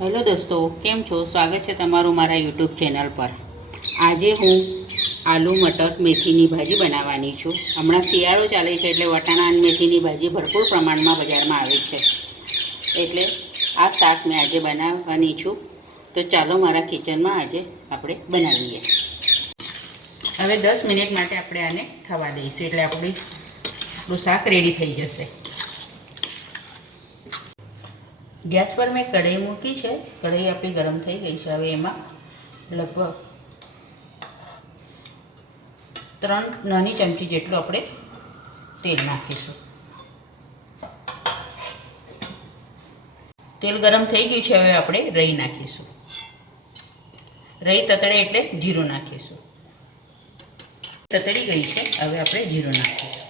Hello દોસ્તો, કેમ છો? સ્વાગત છે તમારું મારા યુટ્યુબ ચેનલ પર। આજે હું આલુ મટર મેથીની ભાજી બનાવવાની છું। હમણાં શિયાળો ચાલે છે એટલે વટાણા અને મેથીની ભાજી ભરપૂર પ્રમાણમાં બજારમાં આવે છે, એટલે આ શાક મેં આજે બનાવવાની છું। તો ચાલો મારા કિચનમાં આજે આપણે બનાવીએ। હવે 10 મિનિટ માટે આપણે આને થવા દઈશું એટલે આપણું શાક રેડી થઈ જશે। गैस पर मैं कढ़ाई मूकी है। कढ़ाई अपनी गरम थी गई है। हवे एमां लगभग 3 नानी चमची जेटलुं आपणे तेल नाखीशुं। तेल गरम थई गयुं छे। हवे आपणे रई नाखीशुं। रई ततड़े एटले जीरुं नाखीशुं। ततड़ी गई है। हवे आपणे जीरुं नाखीशुं।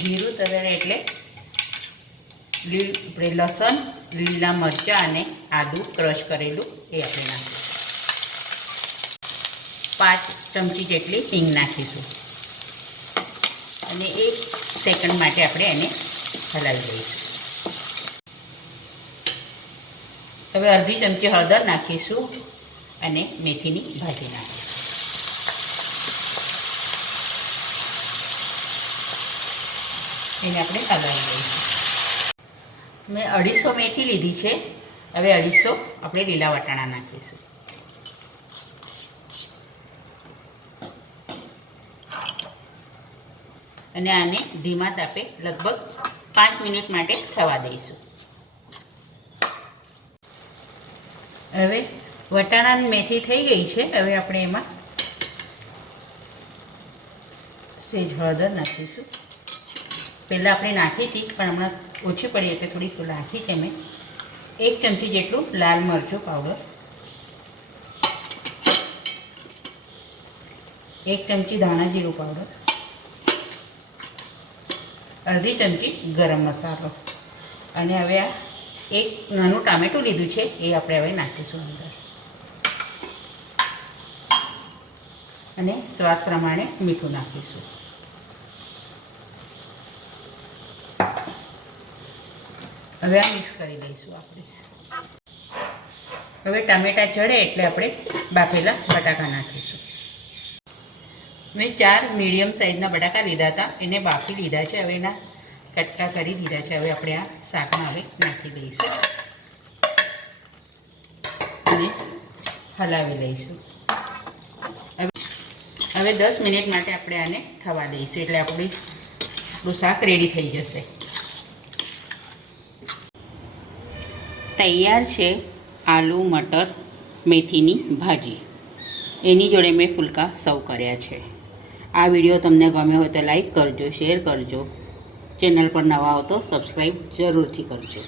जीरुं ततड़े एटले लसन, लीला मरचा और आदू क्रश करेलू ए अपने नाखीशुं। 5 चमची जेटली हींग नाखीशुं अने 1 सेकंड माटे आपणे एने हलावी दईशुं। हवे अर्धी चमची हळदर नाखीशुं अने मेथीनी भाजी नाखीशुं। एने आपणे हलावी दईशुं। मैं 250 मेथी लीधी है। हवे 250 अपने लीला वटाणा नाखीशुं। अने आने धीमा तापे लगभग 5 मिनिट माटे थवा दईशुं। हवे वटाणा अने मेथी थई गई है। हवे आपणे एमां सेज हळदर नाखीशुं। पहला आपणे नाखी थी पण हमणां ओછી पड़ी एटले थोड़ी नाखी है। मैं 1 चमची जेटलुं लाल मरचुं पाउडर, 1 चमची धाणा जीरुं पाउडर, अर्धी चमची गरम मसालो अने हवे आ 1 नानुं टामेटुं लीधुं छे ए आपणे हवे नाखीशुं अंदर अने स्वाद प्रमाणे मीठुं नाखीशुं। हवे आ मिक्स करी दईशुं आपणे। हवे टामेटा चढ़े एटले आपणे बाफेला बटाका नाखीशुं। मैं 4 मीडियम साइजना बटाका लीधा था, एने बाफी लीधा है। हवे एना कटका करी दीधा है। हवे आपणे आ शाकमां हवे नाखी दईशुं अने हलावी लईशुं। हवे 10 मिनिट माटे आपणे आने थवा दईशुं एटले आपणुं शाक रेडी थई जशे। तैयार है आलू मटर मेथीनी भाजी। एनी जोड़े मैं फुलका सर्व कर्या छे। आ विडियो तमने गम्यो हो तो लाइक करजो, शेर करजो। चेनल पर नवा हो तो सब्सक्राइब जरूर थी करजो।